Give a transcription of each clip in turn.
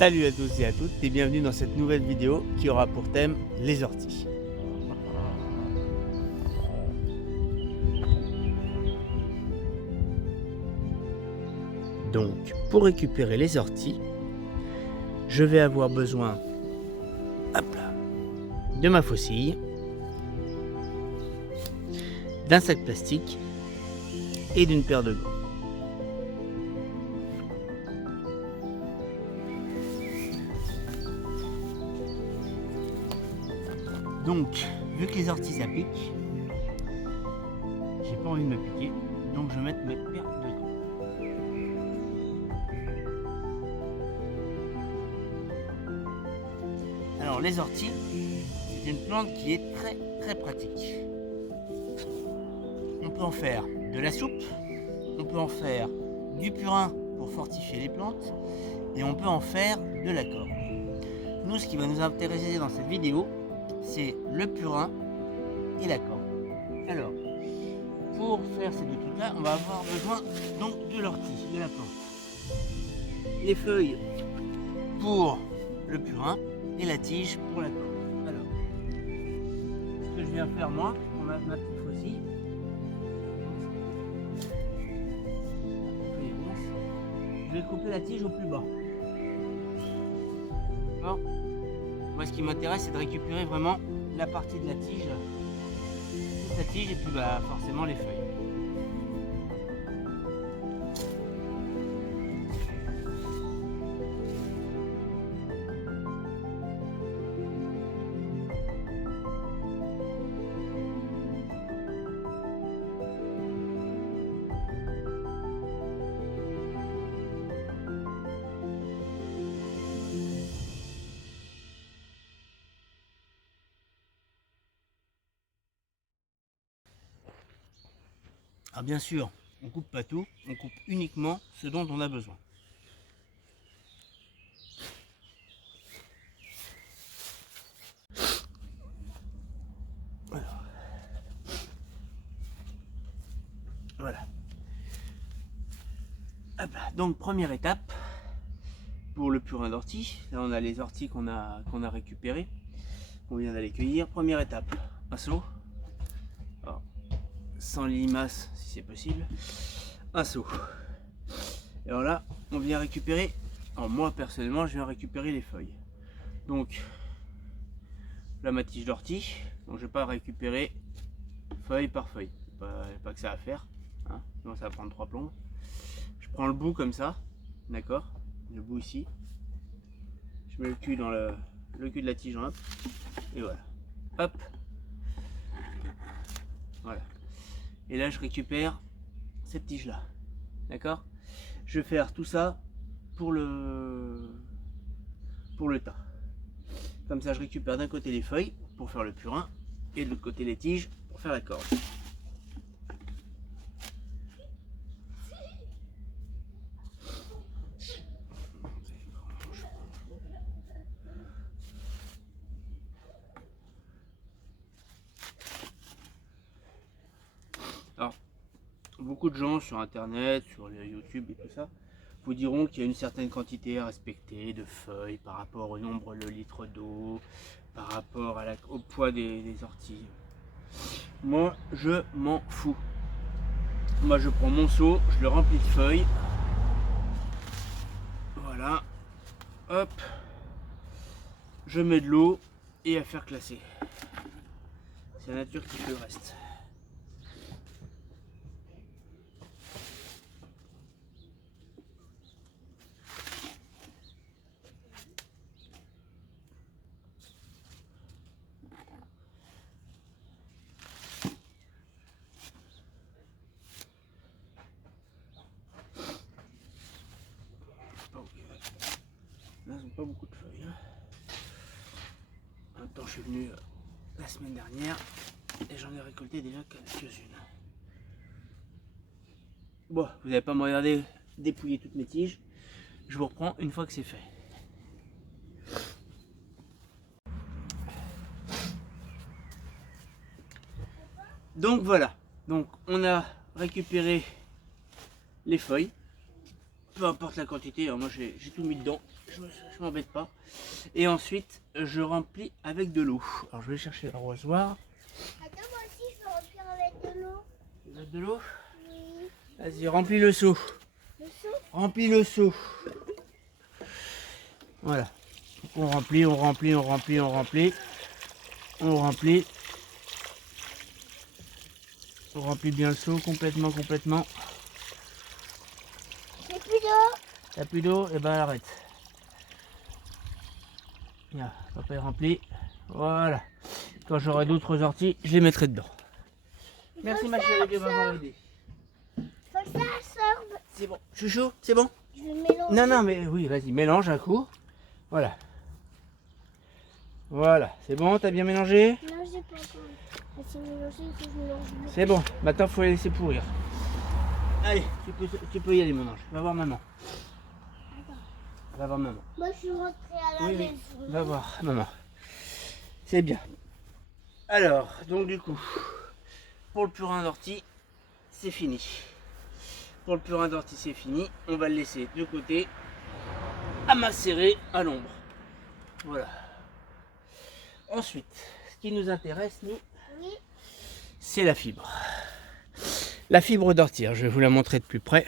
Salut à tous et à toutes et bienvenue dans cette nouvelle vidéo qui aura pour thème les orties. Donc pour récupérer les orties, je vais avoir besoin de ma faucille, d'un sac plastique et d'une paire de gants. Donc, vu que les orties ça pique, j'ai pas envie de me piquer, donc je vais mettre mes paires de gants. Alors les orties, c'est une plante qui est très pratique. On peut en faire de la soupe, on peut en faire du purin pour fortifier les plantes et on peut en faire de l'accord. Nous, ce qui va nous intéresser dans cette vidéo, c'est le purin et l'accord. Alors, pour faire ces deux trucs-là, on va avoir besoin donc de l'ortie, de la plante. Les feuilles pour le purin et la tige pour l'accord. Alors, ce que je viens faire moi, on a ma petite faucille. Je vais couper la tige au plus bas. D'accord ? Moi, ce qui m'intéresse, c'est de récupérer vraiment la partie de la tige, toute la tige et puis forcément les feuilles. Alors bien sûr, on coupe pas tout, on coupe uniquement ce dont on a besoin. Alors, voilà. Hop là. Donc première étape pour le purin d'ortie. Là on a les orties qu'on a récupérées, qu'on vient d'aller cueillir. Première étape, un seau. Alors, sans limace si c'est possible, un seau. Et alors là, on vient récupérer, alors moi personnellement, je viens récupérer les feuilles. Donc, là ma tige d'ortie, donc je vais pas récupérer feuille par feuille, pas que ça à faire, hein, sinon ça va prendre 3 plombes. Je prends le bout comme ça, d'accord, le bout ici, je mets le cul dans le cul de la tige en hop, et voilà, hop, voilà. Et là je récupère cette tige là, d'accord. Je vais faire tout ça pour le tas. Comme ça je récupère d'un côté les feuilles pour faire le purin et de l'autre côté les tiges pour faire la corde. Alors, beaucoup de gens sur internet, sur les YouTube et tout ça, vous diront qu'il y a une certaine quantité à respecter de feuilles par rapport au nombre de litres d'eau, par rapport au poids des orties. Moi, je m'en fous. Moi, je prends mon seau, je le remplis de feuilles. Voilà. Hop. Je mets de l'eau et à faire classer. C'est la nature qui fait le reste. Là, ils n'ont pas beaucoup de feuilles. En même temps, je suis venu la semaine dernière et j'en ai récolté déjà quelques-unes. Bon, vous n'allez pas me regarder dépouiller toutes mes tiges. Je vous reprends une fois que c'est fait. Donc voilà. Donc on a récupéré les feuilles. peu importe la quantité, alors moi j'ai tout mis dedans, je m'embête pas. Et ensuite je remplis avec de l'eau. Alors je vais chercher l'arrosoir. Attends, moi aussi je veux remplir avec de l'eau. Tu veux mettre de l'eau? Oui. Vas-y, remplis le seau. Le seau? Remplis le seau. Voilà. On remplit, on remplit, on remplit, on remplit. On remplit. On remplit bien le seau complètement, complètement. J'ai plus d'eau. T'as plus d'eau? Et ben arrête. Là, papa est rempli. Voilà. Quand j'aurai d'autres orties, je les mettrai dedans. Merci ma chérie de m'avoir aidé. Faut que ça absorbe. C'est bon. Chouchou, c'est bon? Je vais mélanger. Non, non, mais oui, vas-y, mélange un coup. Voilà. Voilà, c'est bon, t'as bien mélangé? Non, j'ai pas encore. C'est mélangé, il faut que je mélange. C'est bon, maintenant faut les laisser pourrir. Allez, tu peux y aller mon ange. Va voir maman. Attends. Va voir maman. Moi, je suis rentrée à la Oui, oui. maison. Va voir maman. C'est bien. Alors, donc du coup, pour le purin d'ortie, c'est fini. Pour le purin d'ortie, c'est fini. On va le laisser de côté à macérer à l'ombre. Voilà. Ensuite, ce qui nous intéresse, nous, Oui. c'est la fibre. La fibre d'ortie, je vais vous la montrer de plus près.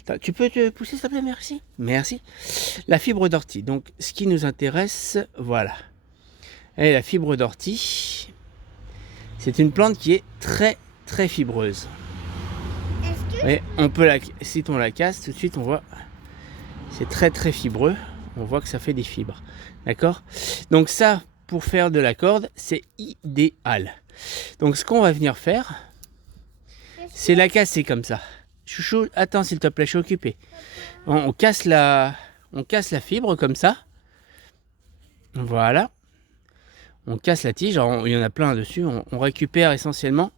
Attends, tu peux te pousser s'il te plaît, merci. Merci. La fibre d'ortie, donc ce qui nous intéresse, voilà. Et la fibre d'ortie, c'est une plante qui est très très fibreuse. Est-ce que Et on peut la, si on la casse, tout de suite on voit, c'est très très fibreux. On voit que ça fait des fibres, d'accord. Donc ça, pour faire de la corde, c'est idéal. Donc ce qu'on va venir faire, c'est la casser comme ça. Chouchou, attends s'il te plaît, je suis occupé. On casse la fibre comme ça. Voilà. On casse la tige, alors, il y en a plein dessus. On récupère essentiellement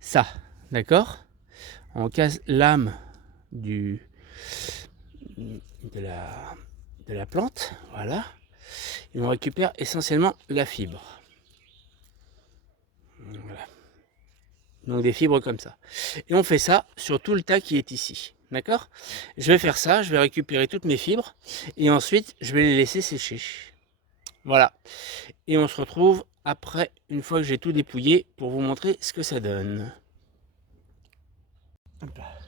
ça, d'accord. On casse l'âme de la plante, voilà. Et on récupère essentiellement la fibre. Voilà. Donc des fibres comme ça. Et on fait ça sur tout le tas qui est ici. D'accord? Je vais faire ça, je vais récupérer toutes mes fibres. Et ensuite, je vais les laisser sécher. Voilà. Et on se retrouve après, une fois que j'ai tout dépouillé, pour vous montrer ce que ça donne. Hop là.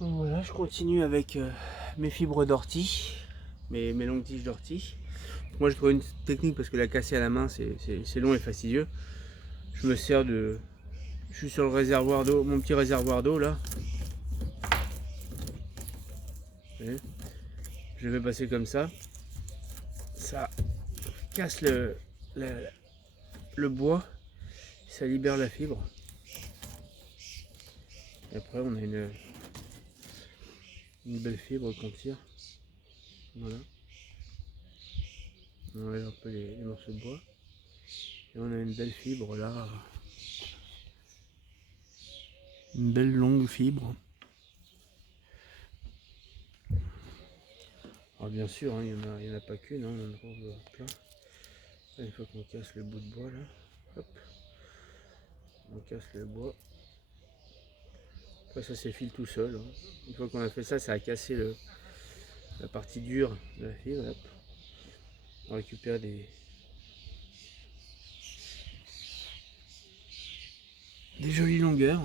Voilà, je continue avec mes fibres d'ortie. Mes longues tiges d'ortie. Moi, je trouve une technique parce que la casser à la main, c'est long et fastidieux. Je me sers de... Je suis sur le réservoir d'eau, mon petit réservoir d'eau là. Et je vais passer comme ça. Ça casse le bois. Ça libère la fibre. Et après, on a une belle fibre qu'on tire. Voilà. On enlève un peu les morceaux de bois. Et on a une belle fibre là. Une belle longue fibre. Alors bien sûr, hein, il n'y en a pas qu'une, hein, on en trouve plein. Là, une fois qu'on casse le bout de bois là, hop, on casse le bois. Après ça s'effile tout seul. Hein. Une fois qu'on a fait ça, ça a cassé la partie dure de la fibre. Hop. On récupère des jolies longueurs.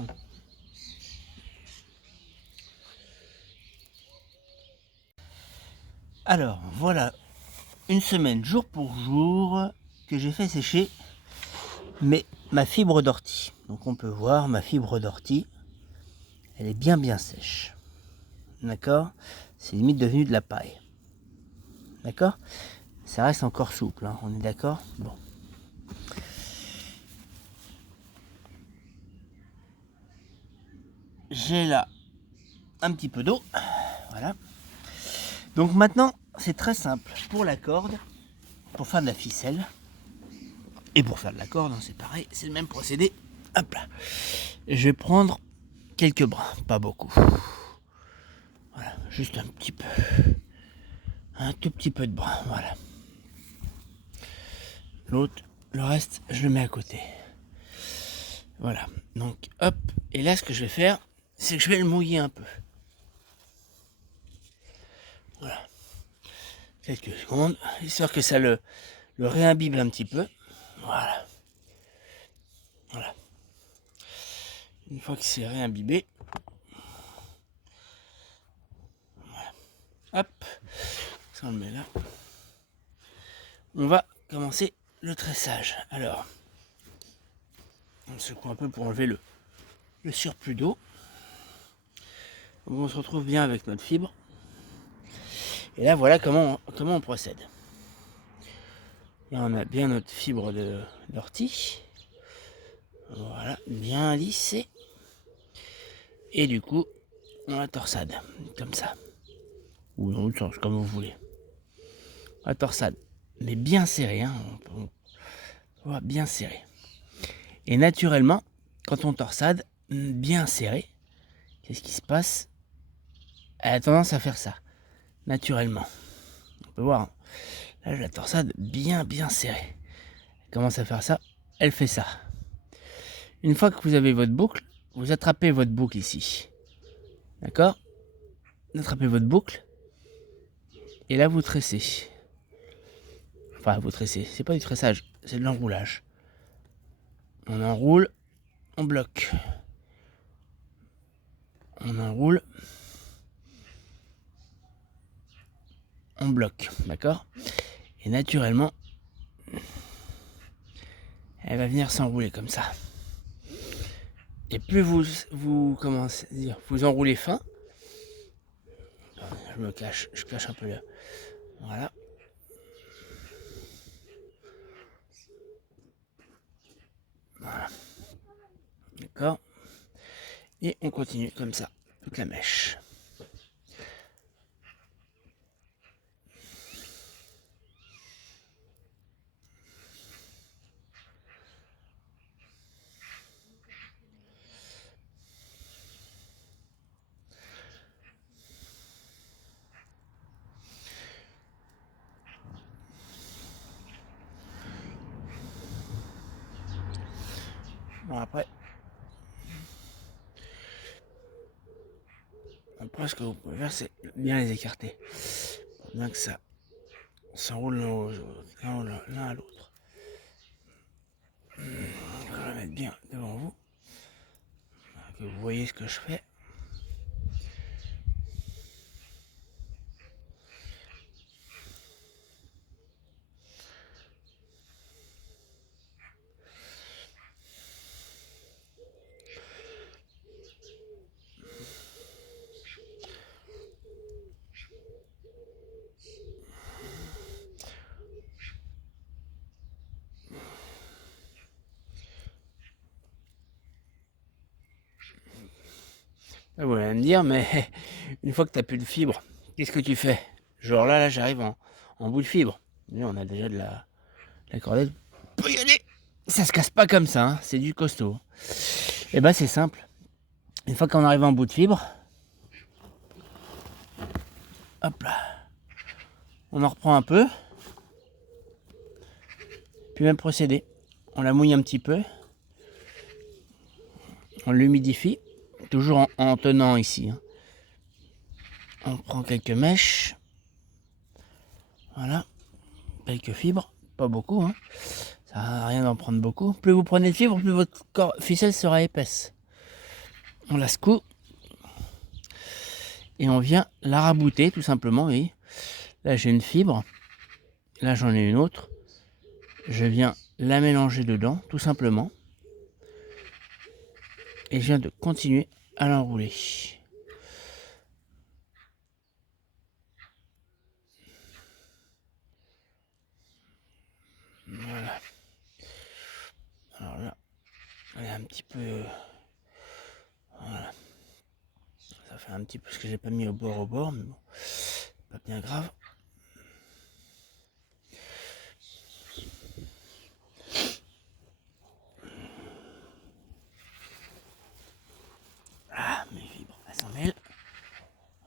Alors voilà, une semaine jour pour jour que j'ai fait sécher ma fibre d'ortie. Donc on peut voir ma fibre d'ortie, elle est bien sèche. D'accord? C'est limite devenu de la paille. D'accord? Ça reste encore souple, hein, on est d'accord? Bon. J'ai là un petit peu d'eau. Voilà. Donc maintenant, c'est très simple. Pour la corde, pour faire de la ficelle, et pour faire de la corde, hein, c'est pareil, c'est le même procédé. Hop là. Je vais prendre quelques brins, pas beaucoup. Voilà, juste un petit peu. Un tout petit peu de brins, voilà. L'autre, le reste, je le mets à côté. Voilà, donc hop. Et là, ce que je vais faire, c'est que je vais le mouiller un peu. Voilà. Quelques secondes, histoire que ça le réimbibe un petit peu. Voilà. Voilà. Une fois que c'est réimbibé, voilà. Hop, ça on le met là. On va commencer le tressage. Alors, on secoue un peu pour enlever le surplus d'eau. On se retrouve bien avec notre fibre. Et là, voilà comment on procède. Là, on a bien notre fibre d'ortie. Voilà, bien lissée. Et du coup, on la torsade, comme ça. Ou dans l'autre sens, comme vous voulez. La torsade, mais bien serrée. Hein. On va bien serré. Et naturellement, quand on torsade bien serré, qu'est-ce qui se passe? Elle a tendance à faire ça, naturellement. On peut voir, hein. Là, la torsade bien serrée. Elle commence à faire ça, elle fait ça. Une fois que vous avez votre boucle, vous attrapez votre boucle ici. D'accord? Vous attrapez votre boucle. Et là, vous tressez. Enfin, vous tressez. C'est pas du tressage, c'est de l'enroulage. On enroule, on bloque. On enroule, on bloque. D'accord? Et naturellement, elle va venir s'enrouler comme ça. Et plus vous commencez à dire, vous enroulez fin. Je cache un peu là. Voilà. Voilà. D'accord. Et on continue comme ça, toute la mèche. Bon, après, ce que vous pouvez faire, c'est bien les écarter. Pour bien que ça s'enroule l'un à l'autre. Je vais la mettre bien devant vous. Que vous voyez ce que je fais. Vous allez me dire, mais une fois que tu n'as plus de fibre, qu'est-ce que tu fais? Genre là j'arrive en bout de fibre. Mais on a déjà de la cordette. On peut y aller. Ça se casse pas comme ça, hein. C'est du costaud. Et ben c'est simple. Une fois qu'on arrive en bout de fibre, hop là, on en reprend un peu. Puis même procédé. On la mouille un petit peu. On l'humidifie. Toujours en tenant ici. Hein. On prend quelques mèches. Voilà. Quelques fibres. Pas beaucoup. Hein. Ça sert à rien d'en prendre beaucoup. Plus vous prenez de fibres, plus votre ficelle sera épaisse. On la secoue. Et on vient la rabouter tout simplement. Oui. Là j'ai une fibre. Là j'en ai une autre. Je viens la mélanger dedans, tout simplement. Et je viens de continuer à l'enrouler. Voilà. Alors là, elle est un petit peu... Voilà. Ça fait un petit peu ce que j'ai pas mis au bord, mais bon, pas bien grave. Ah, mes fibres, elles s'en mêlent.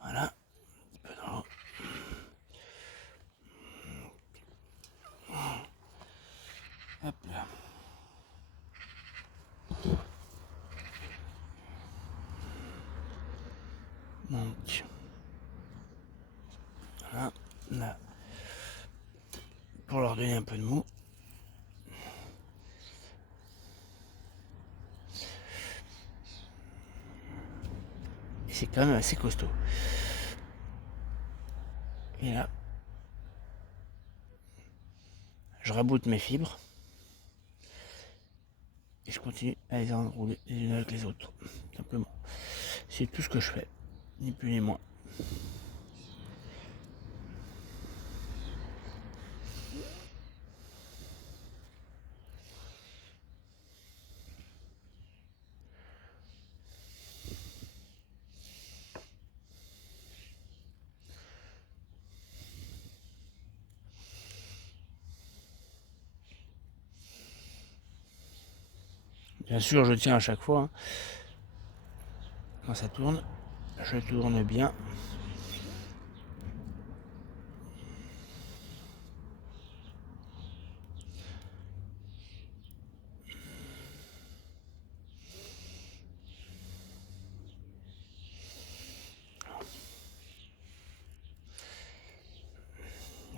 Voilà. Un peu dans l'eau. Hop là. Donc, pour leur donner un peu de mou. Et c'est quand même assez costaud. Et là, je raboute mes fibres. Et je continue à les enrouler les unes avec les autres. Simplement. C'est tout ce que je fais. Ni plus ni moins. Bien sûr, je tiens à chaque fois. Hein. Quand ça tourne, je tourne bien.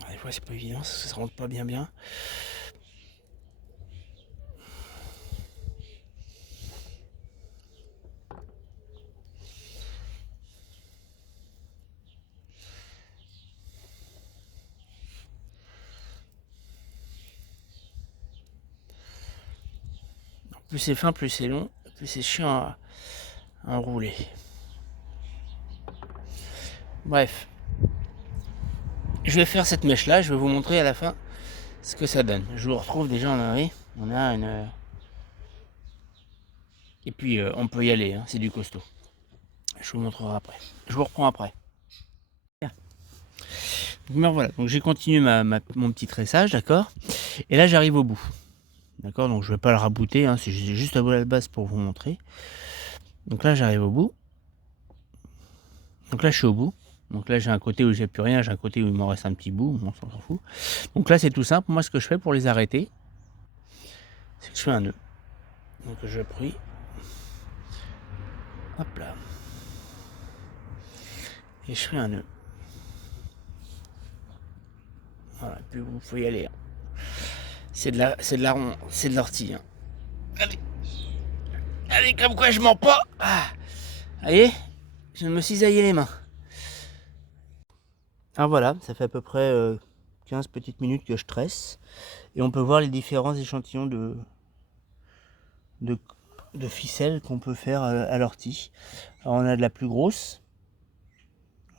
Des fois, c'est pas évident, ça se rentre pas bien. Plus c'est fin, plus c'est long, plus c'est chiant à enrouler. Bref. Je vais faire cette mèche là, je vais vous montrer à la fin ce que ça donne. Je vous retrouve déjà en arrière. On a une... Et puis on peut y aller, hein, c'est du costaud. Je vous montrerai après. Je vous reprends après. Donc voilà, donc j'ai continué mon petit tressage, d'accord. Et là j'arrive au bout. D'accord, donc je vais pas le rabouter, hein, c'est juste à la base pour vous montrer. Donc là j'arrive au bout. Donc là je suis au bout. Donc là j'ai un côté où j'ai plus rien, j'ai un côté où il m'en reste un petit bout, on s'en fout. Donc là c'est tout simple, moi ce que je fais pour les arrêter, c'est que je fais un nœud. Donc je prie. Hop là. Et je fais un nœud. Voilà, puis vous pouvez y aller. Hein. C'est de l'ortie. Hein. Allez, comme quoi je mens pas. Ah. Allez, je me cisailler les mains. Alors voilà, ça fait à peu près 15 petites minutes que je tresse. Et on peut voir les différents échantillons de ficelles qu'on peut faire à l'ortie. Alors on a de la plus grosse.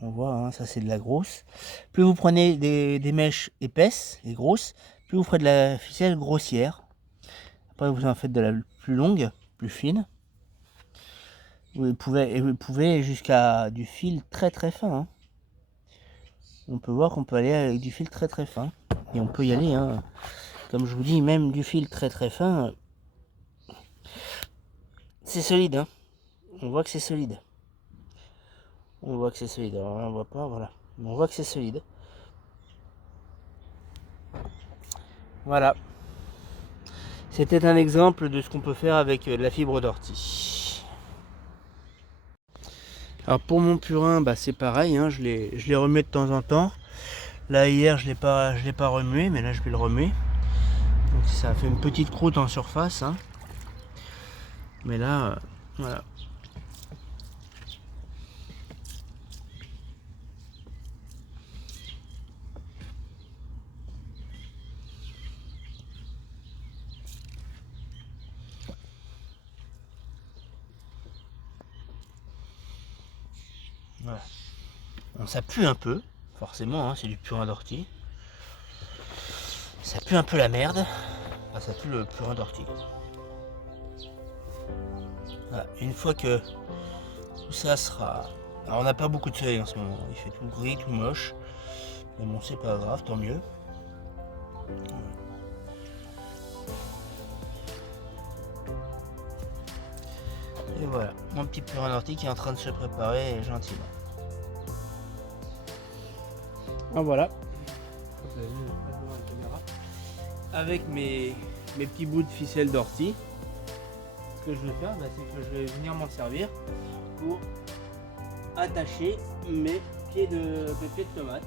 On voit, hein, ça c'est de la grosse. Plus vous prenez des mèches épaisses et grosses, plus vous ferez de la ficelle grossière. Après vous en faites de la plus longue, plus fine. Vous pouvez jusqu'à du fil très fin. Hein. On peut voir qu'on peut aller avec du fil très fin. Et on peut y aller, hein. Comme je vous dis, même du fil très fin. C'est solide. Hein. On voit que c'est solide. On voit que c'est solide. Alors là, on voit pas, voilà. Mais on voit que c'est solide. Voilà. C'était un exemple de ce qu'on peut faire avec de la fibre d'ortie. Alors pour mon purin, bah c'est pareil, hein, je les remets de temps en temps. Là hier je l'ai pas remué, mais là je vais le remuer. Donc ça fait une petite croûte en surface. Hein. Mais là, voilà. Voilà. Bon, ça pue un peu, forcément, hein, c'est du purin d'ortie. Ça pue un peu la merde. Enfin, ça pue le purin d'ortie. Voilà. Une fois que tout ça sera... Alors on n'a pas beaucoup de soleil en ce moment, il fait tout gris, tout moche. Mais bon, c'est pas grave, tant mieux. Et voilà, mon petit purin d'ortie qui est en train de se préparer gentiment. Ah, voilà. Avec mes petits bouts de ficelle d'ortie, ce que je vais faire, bah, c'est que je vais venir m'en servir pour attacher mes pieds de tomate.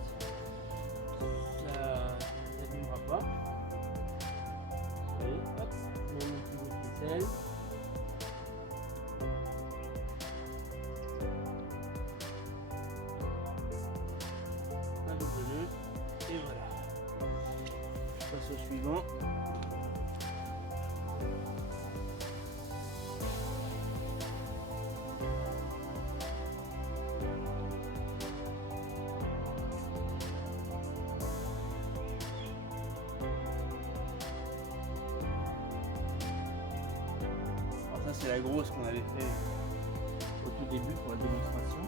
Ça n'abîmera pas. passe au suivant. Alors ça c'est la grosse qu'on avait fait au tout début pour la démonstration.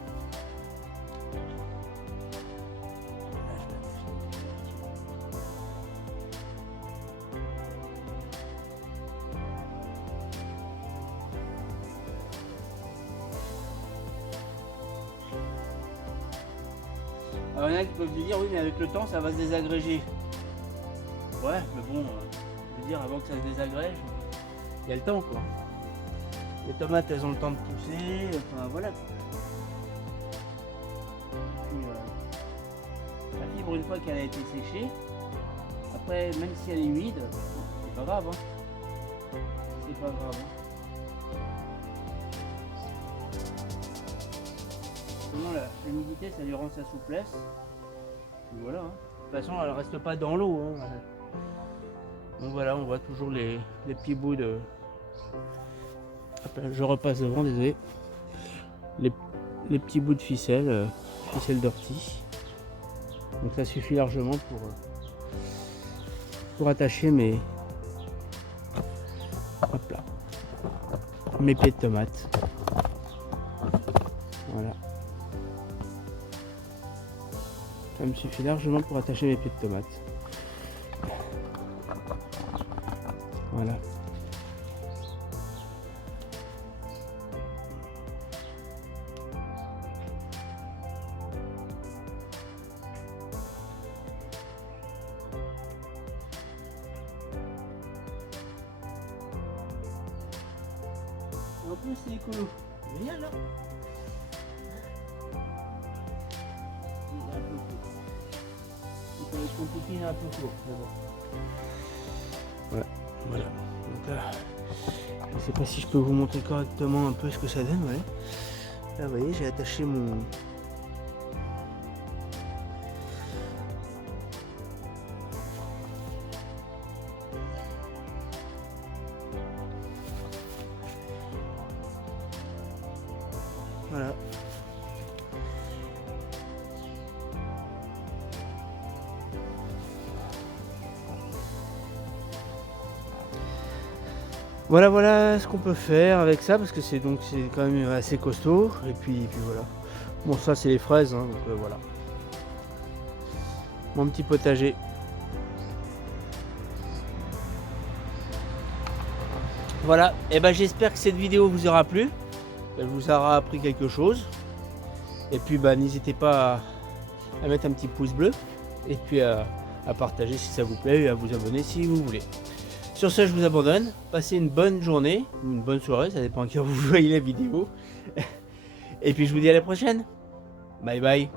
Alors il y en a qui peuvent se dire oui mais avec le temps ça va se désagréger. Ouais mais bon, je veux dire avant que ça se désagrège, il y a le temps quoi. Les tomates elles ont le temps de pousser, enfin voilà quoi. Puis, la fibre une fois qu'elle a été séchée, après même si elle est humide, c'est pas grave hein. C'est pas grave. Sinon l'humidité ça lui rend sa souplesse. Et voilà. Hein. De toute façon elle reste pas dans l'eau. Hein. Donc voilà, on voit toujours les petits bouts de. Hop, je repasse devant, désolé. Les petits bouts de ficelle, ficelle d'ortie. Donc ça suffit largement pour attacher mes. Hop là. Mes pieds de tomates. Voilà. Ça me suffit largement pour attacher mes pieds de tomates. Voilà. En plus c'est écolo. Génial là. Il est un peu court. Il peut être compliqué, il est un peu court, mais bon. Voilà. Donc là, je ne sais pas si je peux vous montrer correctement un peu ce que ça donne. Ouais. Là, vous voyez, j'ai attaché mon. Voilà. Voilà ce qu'on peut faire avec ça parce que c'est quand même assez costaud et puis voilà. Bon ça c'est les fraises hein, donc voilà. Mon petit potager. Voilà, et ben j'espère que cette vidéo vous aura plu. Elle vous aura appris quelque chose. Et puis bah n'hésitez pas à mettre un petit pouce bleu et puis à partager si ça vous plaît et à vous abonner si vous voulez. Sur ce, je vous abandonne. Passez une bonne journée, une bonne soirée, ça dépend à qui vous voyez la vidéo. Et puis je vous dis à la prochaine. Bye bye.